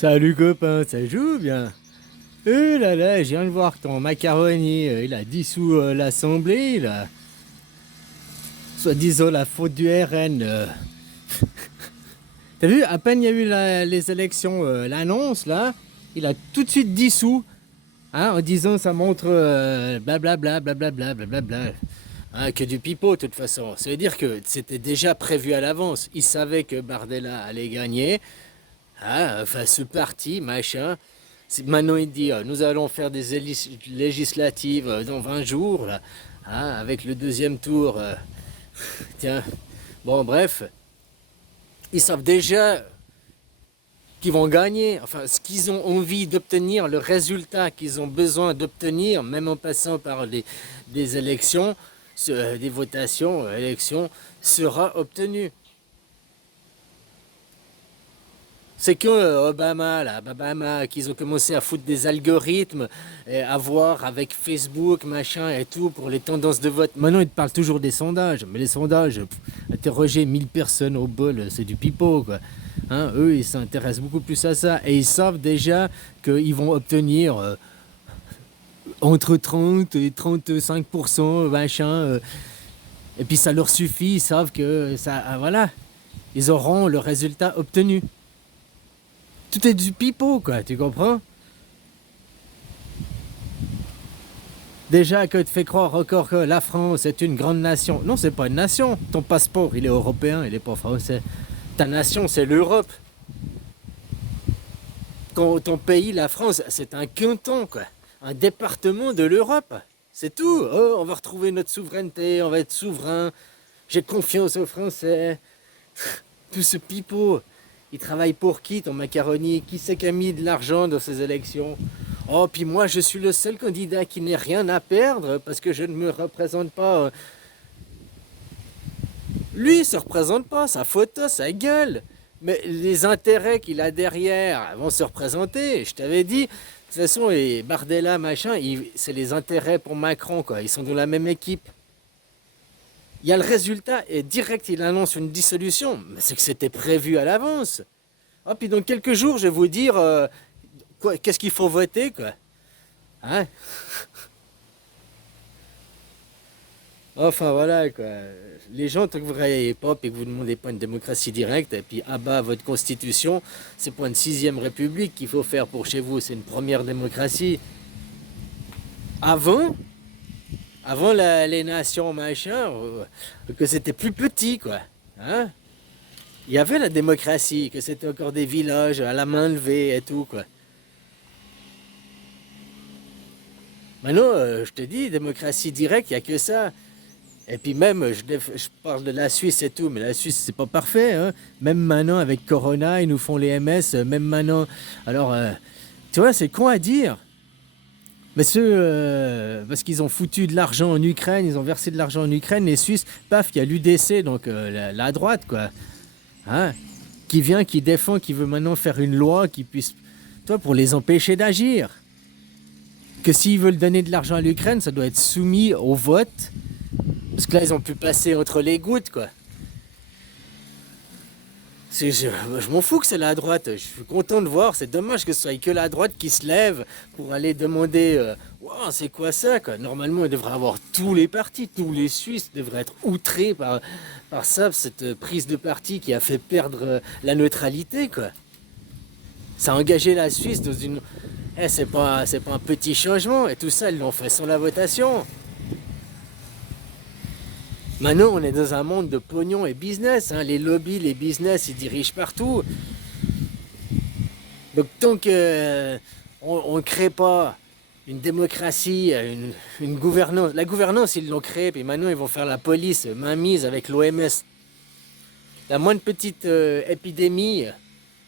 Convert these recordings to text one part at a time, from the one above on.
Salut copain, ça joue bien? Là là, je viens de voir que ton macaroni, il a dissous l'Assemblée, là. Soi-disant la faute du RN. T'as vu, à peine il y a eu les élections, l'annonce, là, il a tout de suite dissous, hein, en disant ça montre blablabla, blablabla, blablabla. Hein, que du pipeau, de toute façon. Ça veut dire que c'était déjà prévu à l'avance. Il savait que Bardella allait gagner. Ah, enfin, ce parti, machin. Maintenant, il dit, nous allons faire des législatives dans 20 jours, là, hein, avec le deuxième tour. Tiens, bon, bref, ils savent déjà qu'ils vont gagner, enfin, ce qu'ils ont envie d'obtenir, le résultat qu'ils ont besoin d'obtenir, même en passant par des élections, des votations, élections, sera obtenu. C'est que Obama, là, Obama, qu'ils ont commencé à foutre des algorithmes, et à voir avec Facebook, machin et tout, pour les tendances de vote. Maintenant, ils te parlent toujours des sondages, mais les sondages, interroger 1000 personnes au bol, c'est du pipeau, quoi. Hein, eux, ils s'intéressent beaucoup plus à ça. Et ils savent déjà qu'ils vont obtenir entre 30 et 35%, machin. Et puis ça leur suffit, ils savent que ça, voilà, ils auront le résultat obtenu. Tout est du pipeau, quoi, tu comprends? Déjà que tu fais croire encore que la France est une grande nation. Non, c'est pas une nation. Ton passeport, il est européen, il est pas français. Ta nation, c'est l'Europe. Ton pays, la France, c'est un canton, quoi. Un département de l'Europe. C'est tout. Oh, on va retrouver notre souveraineté, on va être souverain. J'ai confiance aux Français. Tout ce pipeau. Il travaille pour qui, ton macaroni? Qui c'est qui a mis de l'argent dans ces élections? Oh, puis moi, je suis le seul candidat qui n'ait rien à perdre parce que je ne me représente pas. Lui, il se représente pas, sa photo, sa gueule. Mais les intérêts qu'il a derrière vont se représenter. Je t'avais dit, de toute façon, les Bardella, machin, c'est les intérêts pour Macron, quoi. Ils sont dans la même équipe. Il y a le résultat et direct, il annonce une dissolution. Mais c'est que c'était prévu à l'avance. Ah, puis dans quelques jours, je vais vous dire qu'est-ce qu'il faut voter, quoi. Hein? Enfin voilà quoi. Les gens, tant que vous réveillez pas et que vous ne demandez pas une démocratie directe, et puis à bas votre constitution, c'est pas une sixième république qu'il faut faire pour chez vous, c'est une première démocratie. Avant, avant les nations machin, que c'était plus petit quoi. Hein? Il y avait la démocratie, que c'était encore des villages à la main levée et tout quoi. Maintenant, je te dis, démocratie directe, il n'y a que ça. Et puis même, je parle de la Suisse et tout, mais la Suisse, c'est pas parfait. Hein. Même maintenant, avec Corona, ils nous font les MS, même maintenant. Alors, tu vois, c'est con à dire. Mais ceux, parce qu'ils ont foutu de l'argent en Ukraine, ils ont versé de l'argent en Ukraine, les Suisses, paf, il y a l'UDC, donc la droite, quoi. Hein, qui vient, qui défend, qui veut maintenant faire une loi qui puisse, toi, pour les empêcher d'agir. Que s'ils veulent donner de l'argent à l'Ukraine, ça doit être soumis au vote. Parce que là, ils ont pu passer entre les gouttes, quoi. Je m'en fous que c'est la droite. Je suis content de voir. C'est dommage que ce soit que la droite qui se lève pour aller demander wow, c'est quoi ça quoi. Normalement, il devrait avoir tous les partis, tous les Suisses devraient être outrés par ça, cette prise de parti qui a fait perdre la neutralité. Quoi. Ça a engagé la Suisse dans une. C'est pas un petit changement. Et tout ça, ils l'ont fait sans la votation. Maintenant, on est dans un monde de pognon et business. Hein. Les lobbies, les business, ils dirigent partout. Donc, tant qu'on ne crée pas une démocratie, une gouvernance. La gouvernance, ils l'ont créée, puis maintenant, ils vont faire la police, mainmise avec l'OMS. La moindre petite épidémie,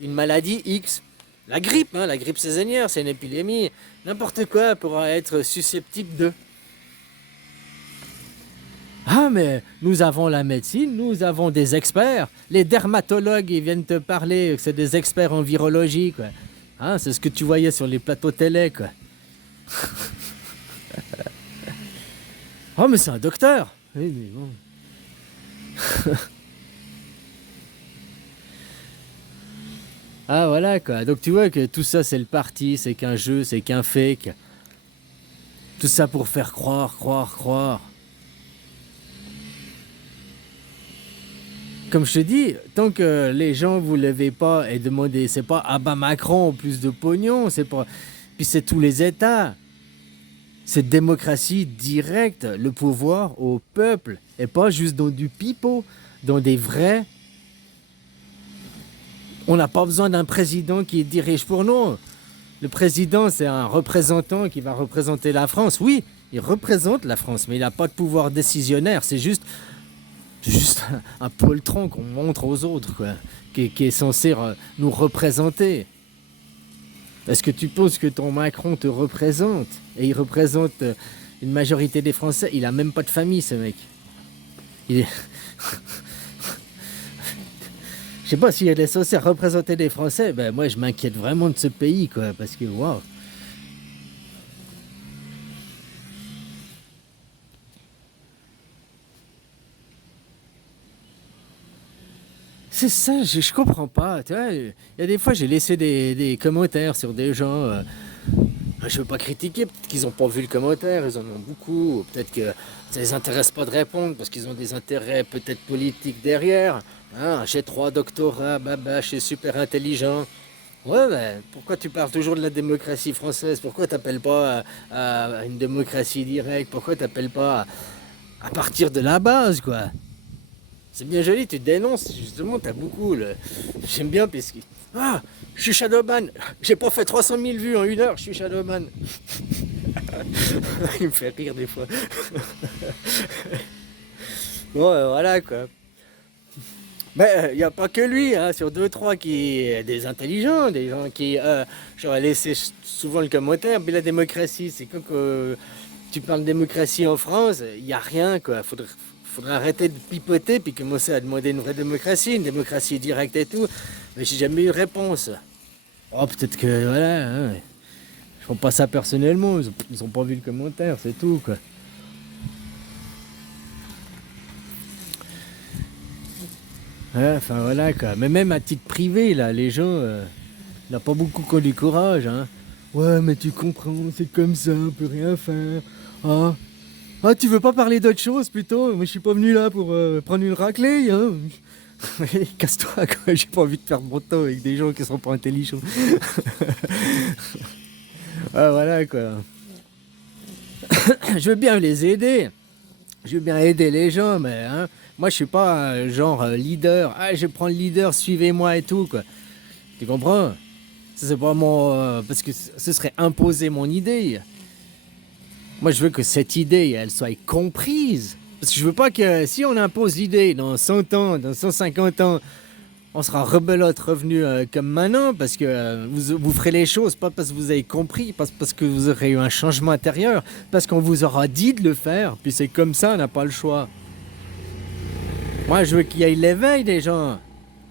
une maladie X, hein, la grippe saisonnière, c'est une épidémie. N'importe quoi pourra être susceptible de. Ah, mais nous avons la médecine, nous avons des experts. Les dermatologues, ils viennent te parler, c'est des experts en virologie, quoi. Hein, c'est ce que tu voyais sur les plateaux télé, quoi. Oh, mais c'est un docteur. Oui, mais bon. Ah voilà quoi. Donc tu vois que tout ça c'est le parti, c'est qu'un jeu, c'est qu'un fake. Tout ça pour faire croire, croire, croire. Comme je te dis, tant que les gens vous levez pas et demandez, c'est pas ah bah Macron plus de pognon, c'est pas. Puis c'est tous les États. C'est démocratie directe, le pouvoir au peuple, et pas juste dans du pipeau, dans des vrais. On n'a pas besoin d'un président qui dirige pour nous. Le président, c'est un représentant qui va représenter la France. Oui, il représente la France, mais il n'a pas de pouvoir décisionnaire. C'est juste un poltron qu'on montre aux autres, quoi, qui est censé nous représenter. Est-ce que tu penses que ton Macron te représente? Et il représente une majorité des Français. Il a même pas de famille, ce mec. Il est... Je sais pas s'il est censé représenter les Français. Ben moi, je m'inquiète vraiment de ce pays, quoi, parce que waouh. C'est ça, je comprends pas. Tu vois, il y a des fois, j'ai laissé des commentaires sur des gens. Je veux pas critiquer, peut-être qu'ils ont pas vu le commentaire, ils en ont beaucoup. Ou peut-être que ça les intéresse pas de répondre parce qu'ils ont des intérêts peut-être politiques derrière. Hein, j'ai 3 doctorats, baba, je suis super intelligent. Ouais, ben, pourquoi tu parles toujours de la démocratie française? Pourquoi t'appelles pas à une démocratie directe? Pourquoi t'appelles pas à partir de la base, quoi? C'est bien joli, tu dénonces, justement, t'as beaucoup. J'aime bien parce que. Ah, je suis Shadowban. J'ai pas fait 300 000 vues en 1 heure, je suis Shadowban. Il me fait rire des fois. Bon, voilà quoi. Mais il n'y a pas que lui, hein, sur deux, trois qui des intelligents, des gens qui. J'aurais laissé souvent le commentaire, mais la démocratie, c'est quoi que tu parles de démocratie en France, il n'y a rien quoi. Faudrait arrêter de pipoter puis commencer à demander une vraie démocratie, une démocratie directe et tout. Mais j'ai jamais eu de réponse. Oh, peut-être que voilà, hein, je prends pas ça personnellement, ils ont pas vu le commentaire, c'est tout quoi. Ouais, enfin voilà quoi. Mais même à titre privé, là, les gens, il n'y a pas beaucoup qui ont du courage, hein. Ouais, mais tu comprends, c'est comme ça, on peut rien faire. Ah, ah tu veux pas parler d'autre chose plutôt? Moi je suis pas venu là pour prendre une raclée, hein. Casse-toi quoi, j'ai pas envie de perdre mon temps avec des gens qui sont pas intelligents. Ah voilà quoi. Je veux bien les aider. Je veux bien aider les gens, mais hein, moi je suis pas genre leader. Ah, je prends le leader, suivez-moi et tout quoi. Tu comprends? Ça, c'est pas mon. Parce que ce serait imposer mon idée. Moi je veux que cette idée elle soit comprise. Parce que je veux pas que si on impose l'idée dans 100 ans, dans 150 ans, on sera rebelote revenu comme maintenant parce que vous ferez les choses pas parce que vous avez compris, pas parce que vous aurez eu un changement intérieur, parce qu'on vous aura dit de le faire, puis c'est comme ça, on n'a pas le choix. Moi, je veux qu'il y ait l'éveil des gens.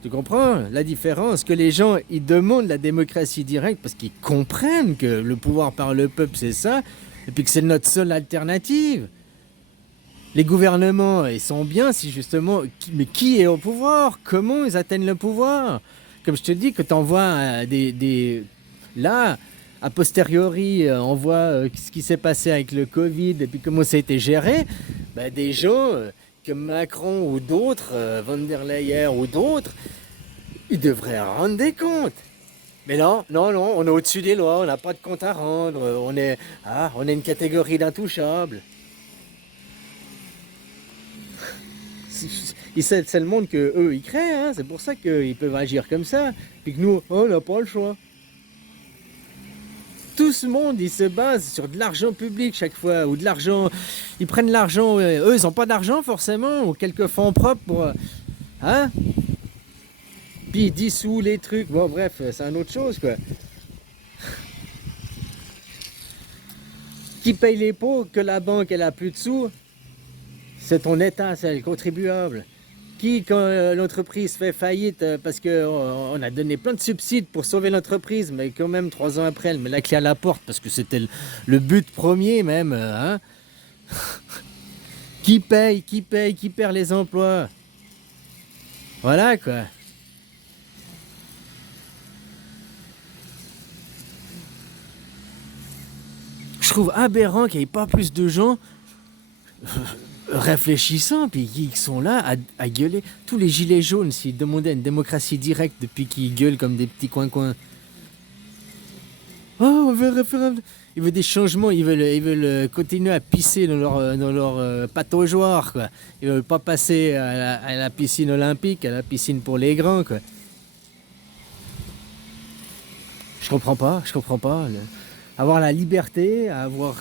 Tu comprends la différence? Que les gens, ils demandent la démocratie directe parce qu'ils comprennent que le pouvoir par le peuple, c'est ça, et puis que c'est notre seule alternative. Les gouvernements, ils sont bien si justement... Mais qui est au pouvoir? Comment ils atteignent le pouvoir? Comme je te dis, que tu envoies Là, a posteriori, on voit ce qui s'est passé avec le Covid et puis comment ça a été géré. Ben, des gens comme Macron ou d'autres, Van der Leyen ou d'autres, ils devraient en rendre des comptes. Mais non, non, non, on est au-dessus des lois, on n'a pas de compte à rendre, on est une catégorie d'intouchables. C'est le monde que eux ils créent, hein, c'est pour ça qu'ils peuvent agir comme ça. Puis que nous, on n'a pas le choix. Tout ce monde, il se base sur de l'argent public chaque fois, ou de l'argent. Ils prennent l'argent, eux, ils n'ont pas d'argent forcément, ou quelques fonds propres pour. Hein? Puis ils dissouent les trucs. Bon, bref, c'est une autre chose, quoi. Qui paye les pots, que la banque, elle a plus de sous, c'est ton État, c'est le contribuable. Qui, quand l'entreprise fait faillite, parce qu'on a donné plein de subsides pour sauver l'entreprise, mais quand même 3 ans après, elle met la clé à la porte, parce que c'était le but premier même. Hein. Qui paye, qui perd les emplois? Voilà quoi. je trouve aberrant qu'il n'y ait pas plus de gens réfléchissants, puis qui sont là à gueuler. Tous les gilets jaunes, s'ils demandaient une démocratie directe depuis qu'ils gueulent comme des petits coins-coins. Oh, on veut un référendum. Ils veulent des changements, ils veulent continuer à pisser dans leur pataugeoire, quoi. Ils veulent pas passer à la piscine olympique, à la piscine pour les grands, quoi. Je comprends pas. Avoir la liberté,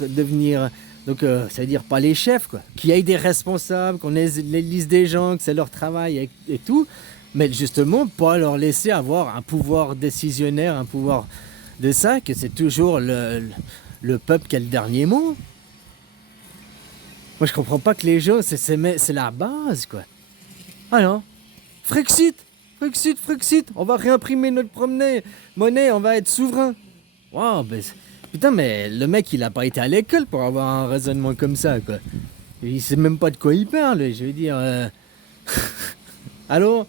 devenir, donc ça veut dire pas les chefs, quoi. Qu'il y ait des responsables, qu'on élise des gens, que c'est leur travail et tout, mais justement pas leur laisser avoir un pouvoir décisionnaire, un pouvoir de ça, que c'est toujours le peuple qui a le dernier mot. Moi je comprends pas que les gens, c'est la base, quoi. Ah non, Frexit, Frexit, on va réimprimer notre monnaie, on va être souverain. Waouh, putain, mais le mec il a pas été à l'école pour avoir un raisonnement comme ça, quoi. Il sait même pas de quoi il parle, je veux dire. Allô.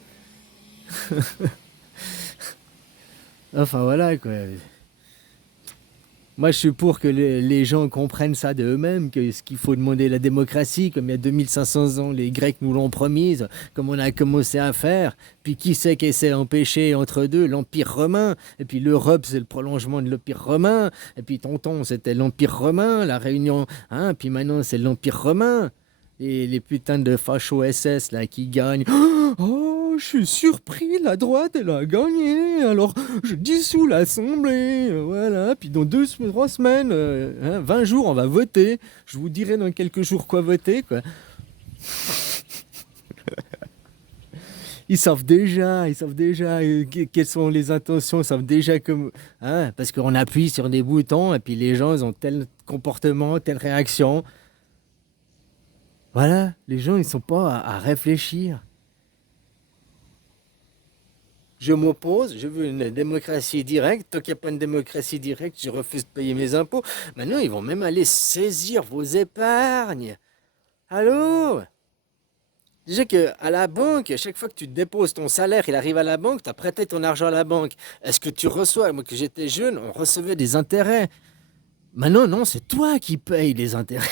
Enfin voilà, quoi. Moi, je suis pour que les gens comprennent ça de eux-mêmes, que ce qu'il faut demander la démocratie, comme il y a 2500 ans, les Grecs nous l'ont promise, comme on a commencé à faire. Puis qui c'est qui essaie d'empêcher entre deux l'Empire romain? Et puis l'Europe, c'est le prolongement de l'Empire romain. Et puis tonton, c'était l'Empire romain, la Réunion, hein? Puis maintenant, c'est l'Empire romain. Et les putains de fachos SS, là, qui gagnent. Oh, je suis surpris, la droite, elle a gagné. Alors, je dissous l'Assemblée. Voilà. Puis dans 3 semaines, 20 jours, on va voter. Je vous dirai dans quelques jours quoi voter, quoi. Ils savent déjà quelles sont les intentions, ils savent déjà comme, hein, parce qu'on appuie sur des boutons et puis les gens ils ont tel comportement, telle réaction. Voilà, les gens ils sont pas à réfléchir. Je m'oppose, je veux une démocratie directe. Tant qu'il n'y a pas une démocratie directe, je refuse de payer mes impôts. Maintenant, ils vont même aller saisir vos épargnes. Allô? Déjà qu'à la banque, à chaque fois que tu déposes ton salaire, il arrive à la banque, tu as prêté ton argent à la banque. Est-ce que tu reçois? Moi, que j'étais jeune, on recevait des intérêts. Maintenant, non, c'est toi qui payes les intérêts.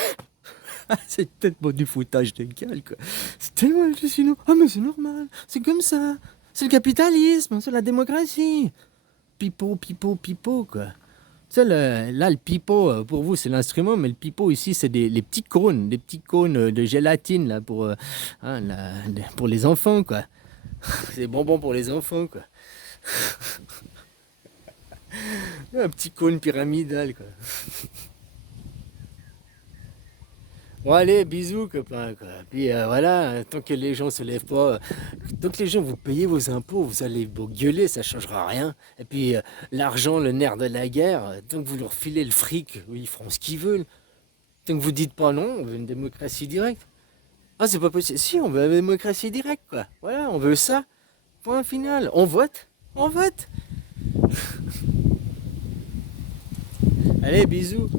C'est tellement du foutage de gueule, quoi. C'est tellement hallucinant. Ah, mais c'est normal, c'est comme ça. C'est le capitalisme, c'est la démocratie. Pipeau, quoi. Tu sais, là, le pipeau, pour vous, c'est l'instrument, mais le pipeau ici, c'est les petits cônes de gélatine, là, hein, pour les enfants, quoi. C'est des bonbons pour les enfants, quoi. Un petit cône pyramidal, quoi. Bon, allez, bisous, copain, quoi. Puis voilà, tant que les gens se lèvent pas, tant que les gens vous payez vos impôts, vous allez vous gueuler, ça changera rien. Et puis l'argent, le nerf de la guerre, tant que vous leur filez le fric, ils feront ce qu'ils veulent. Tant que vous dites pas non, on veut une démocratie directe. Ah, c'est pas possible. Si, on veut une démocratie directe, quoi. Voilà, on veut ça. Point final. On vote. On vote. Allez, bisous.